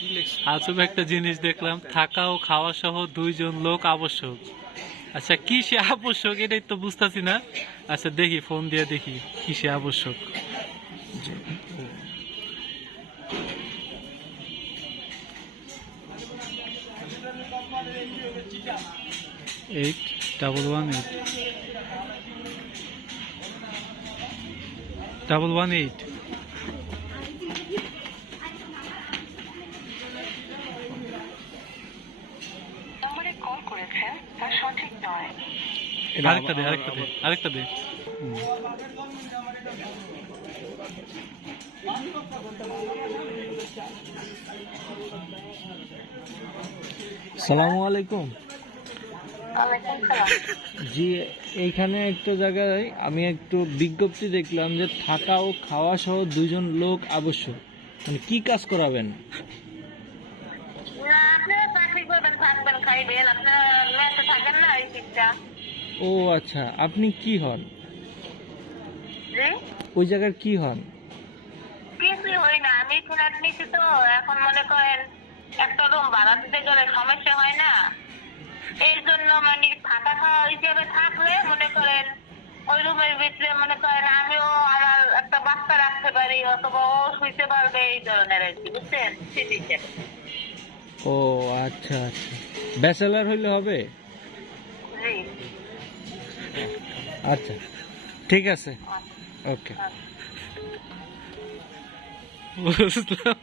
আজব একটা জিনিস দেখলাম, থাকা ও খাওয়া সহ 2 জন লোক আবশ্যক। আচ্ছা, কি সে আবশ্যক এটাই তো বুঝতেছি না। আচ্ছা দেখি, ফোন দিয়ে দেখি কি সে আবশ্যক। 8118 নম্বরে কল করেছেন তা সঠিক নয়। আরেকটা দে। সালামু আলাইকুম। ওয়ালাইকুম সালাম। জি, এইখানে একটা জায়গায় আমি একটু বিজ্ঞপ্তি দেখলাম যে থাকা ও খাওয়া সহ 2 জন লোক আবশ্যক। মানে কি কাজ করাবেন? না, আপনারা চাকরি করবেন, থাকবেন, খাইবেন। আপনারা মেসে থাকেন না, এই ঠিকটা। ও আচ্ছা, আপনি কি হন? জি, ওই জায়গার কি হন? কিছুই হই না। আমি ফ্ল্যাট নিচ্ছি তো, এখন মনে করেন একটা রুম ভাড়া দিতে গেলে সমস্যা হয় না। এই জন্য মানে থাকা খাওয়া হিসেবে থাকলে মনে করেন ওই রুমের ভিতরে মনে করেন আমিও আমার একটা বাচ্চা রাখতে পারি, অথবা ও শুইতে পারবে, এই ধরনের আর কি, বুঝছেন? সেদিকে। ও আচ্ছা আচ্ছা, ব্যাচেলার হইলে হবে? জি। আচ্ছা, ঠিক আছে, ওকে। আচ্ছা। বুঝলাম।